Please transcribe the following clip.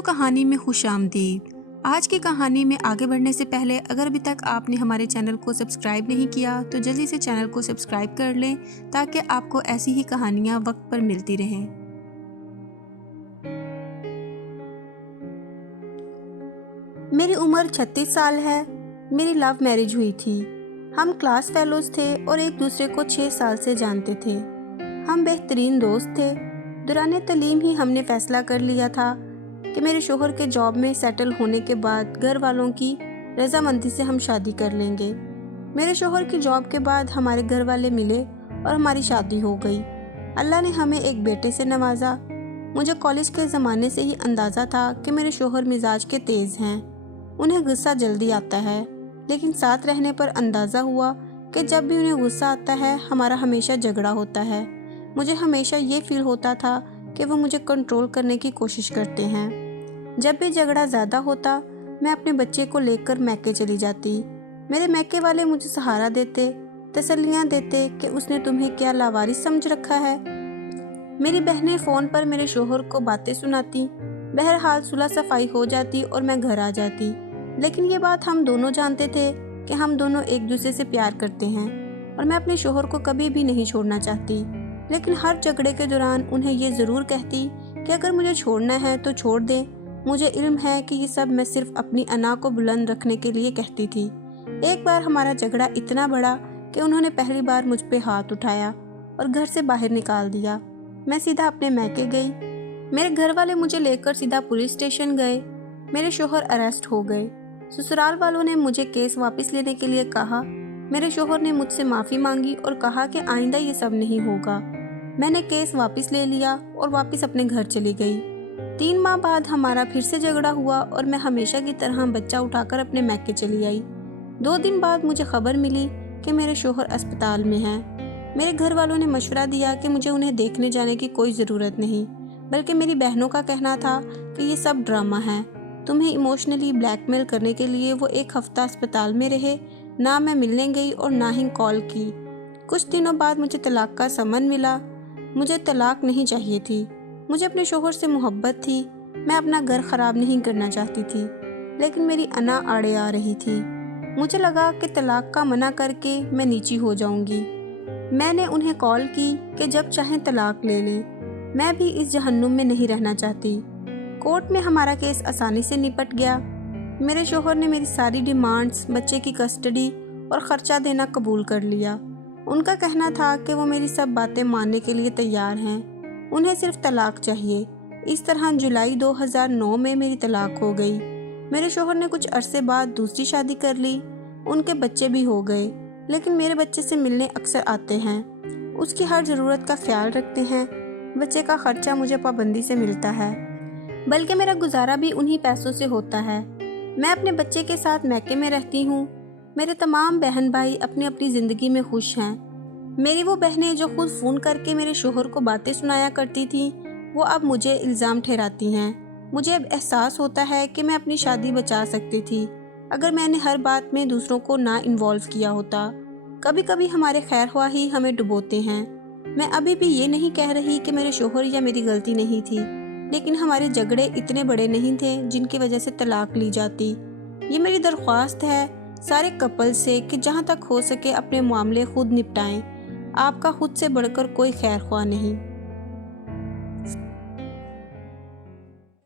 دوستوں کہانی میں خوش آمدید۔ آج کی کہانی میں آگے بڑھنے سے پہلے اگر ابھی تک آپ نے ہمارے چینل کو سبسکرائب نہیں کیا تو جلدی سے چینل کو سبسکرائب کر لیں تاکہ آپ کو ایسی ہی کہانیاں وقت پر ملتی رہیں۔ میری عمر 36 سال ہے۔ میری لو میرج ہوئی تھی۔ ہم کلاس فیلوز تھے اور ایک دوسرے کو 6 سال سے جانتے تھے۔ ہم بہترین دوست تھے۔ دوران تعلیم ہی ہم نے فیصلہ کر لیا تھا کہ میرے شوہر کے جاب میں سیٹل ہونے کے بعد گھر والوں کی رضامندی سے ہم شادی کر لیں گے۔ میرے شوہر کی جاب کے بعد ہمارے گھر والے ملے اور ہماری شادی ہو گئی۔ اللہ نے ہمیں ایک بیٹے سے نوازا۔ مجھے کالج کے زمانے سے ہی اندازہ تھا کہ میرے شوہر مزاج کے تیز ہیں۔ انہیں غصہ جلدی آتا ہے، لیکن ساتھ رہنے پر اندازہ ہوا کہ جب بھی انہیں غصہ آتا ہے ہمارا ہمیشہ جھگڑا ہوتا ہے۔ مجھے ہمیشہ یہ فیل ہوتا تھا کہ وہ مجھے کنٹرول کرنے کی کوشش کرتے ہیں۔ جب بھی جھگڑا زیادہ ہوتا میں اپنے بچے کو لے کر میکے چلی جاتی۔ میرے میکے والے مجھے سہارا دیتے، تسلیاں دیتے کہ اس نے تمہیں کیا لاوارث سمجھ رکھا ہے۔ میری بہنیں فون پر میرے شوہر کو باتیں سناتی۔ بہرحال صلح صفائی ہو جاتی اور میں گھر آ جاتی۔ لیکن یہ بات ہم دونوں جانتے تھے کہ ہم دونوں ایک دوسرے سے پیار کرتے ہیں اور میں اپنے شوہر کو کبھی بھی نہیں چھوڑنا چاہتی۔ لیکن ہر جھگڑے کے دوران انہیں یہ ضرور کہتی کہ اگر مجھے چھوڑنا ہے تو چھوڑ دیں۔ مجھے علم ہے کہ یہ سب میں صرف اپنی انا کو بلند رکھنے کے لیے کہتی تھی۔ ایک بار ہمارا جھگڑا اتنا بڑا کہ انہوں نے پہلی بار مجھ پہ ہاتھ اٹھایا اور گھر سے باہر نکال دیا۔ میں سیدھا اپنے میکے گئی۔ میرے گھر والے مجھے لے کر سیدھا پولیس اسٹیشن گئے۔ میرے شوہر اریسٹ ہو گئے۔ سسرال والوں نے مجھے کیس واپس لینے کے لیے کہا۔ میرے شوہر نے مجھ سے معافی مانگی اور کہا کہ آئندہ یہ سب نہیں ہوگا۔ میں نے کیس واپس لے لیا اور واپس اپنے گھر چلی گئی۔ 3 ماہ بعد ہمارا پھر سے جھگڑا ہوا اور میں ہمیشہ کی طرح بچہ اٹھا کر اپنے میکے چلی آئی۔ 2 دن بعد مجھے خبر ملی کہ میرے شوہر اسپتال میں ہیں۔ میرے گھر والوں نے مشورہ دیا کہ مجھے انہیں دیکھنے جانے کی کوئی ضرورت نہیں، بلکہ میری بہنوں کا کہنا تھا کہ یہ سب ڈرامہ ہے۔ تمہیں ایموشنلی بلیک میل کرنے کے لیے وہ 1 ہفتہ اسپتال میں رہے۔ نہ میں ملنے گئی اور نہ ہی کال کی۔ کچھ دنوں بعد مجھے طلاق کا سمن ملا۔ مجھے طلاق نہیں چاہیے تھی۔ مجھے اپنے شوہر سے محبت تھی۔ میں اپنا گھر خراب نہیں کرنا چاہتی تھی، لیکن میری انا آڑے آ رہی تھی۔ مجھے لگا کہ طلاق کا منع کر کے میں نیچی ہو جاؤں گی۔ میں نے انہیں کال کی کہ جب چاہیں طلاق لے لیں۔ میں بھی اس جہنم میں نہیں رہنا چاہتی۔ کورٹ میں ہمارا کیس آسانی سے نپٹ گیا۔ میرے شوہر نے میری ساری ڈیمانڈز، بچے کی کسٹڈی اور خرچہ دینا قبول کر لیا۔ ان کا کہنا تھا کہ وہ میری سب باتیں ماننے کے لیے تیار ہیں، انہیں صرف طلاق چاہیے۔ اس طرح جولائی 2009 میں میری طلاق ہو گئی۔ میرے شوہر نے کچھ عرصے بعد دوسری شادی کر لی۔ ان کے بچے بھی ہو گئے، لیکن میرے بچے سے ملنے اکثر آتے ہیں، اس کی ہر ضرورت کا خیال رکھتے ہیں۔ بچے کا خرچہ مجھے پابندی سے ملتا ہے، بلکہ میرا گزارا بھی انہی پیسوں سے ہوتا ہے۔ میں اپنے بچے کے ساتھ میکے میں رہتی ہوں۔ میرے تمام بہن بھائی اپنی اپنی زندگی میں خوش ہیں۔ میری وہ بہنیں جو خود فون کر کے میرے شوہر کو باتیں سنایا کرتی تھیں، وہ اب مجھے الزام ٹھہراتی ہیں۔ مجھے اب احساس ہوتا ہے کہ میں اپنی شادی بچا سکتی تھی اگر میں نے ہر بات میں دوسروں کو نہ انوالو کیا ہوتا۔ کبھی کبھی ہمارے خیر خواہ ہی ہمیں ڈبوتے ہیں۔ میں ابھی بھی یہ نہیں کہہ رہی کہ میرے شوہر یا میری غلطی نہیں تھی، لیکن ہمارے جھگڑے اتنے بڑے نہیں تھے جن کی وجہ سے طلاق لی جاتی۔ یہ میری درخواست ہے سارے کپل سے کہ جہاں تک ہو سکے اپنے معاملے خود نپٹائیں۔ آپ کا خود سے بڑھ کر کوئی خیر خواہ نہیں۔